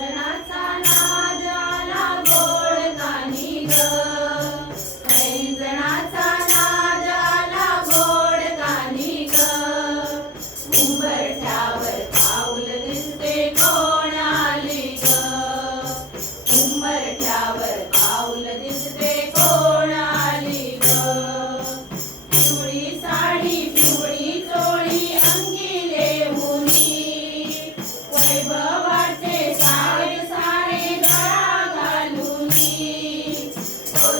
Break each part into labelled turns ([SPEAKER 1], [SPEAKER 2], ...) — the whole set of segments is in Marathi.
[SPEAKER 1] भजनाचा नाद आला गोड कानी ग पैंजणाचा नाद आला गोड कानी ग उंबरठ्यावर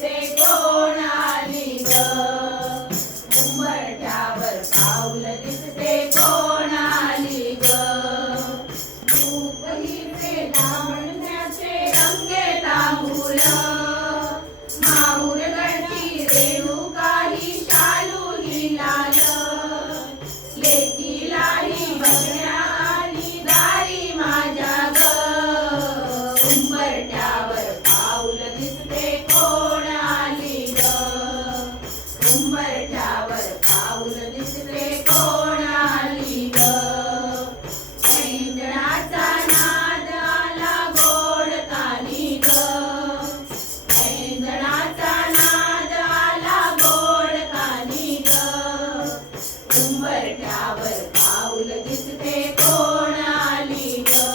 [SPEAKER 1] तुझे कोणाली ग? उंबरठ्यावर पाऊल दिसते कोणाली ग? रूप हिरवे धामण्याचे रंगे तांबूल. फुल दिसते कोणाली ग?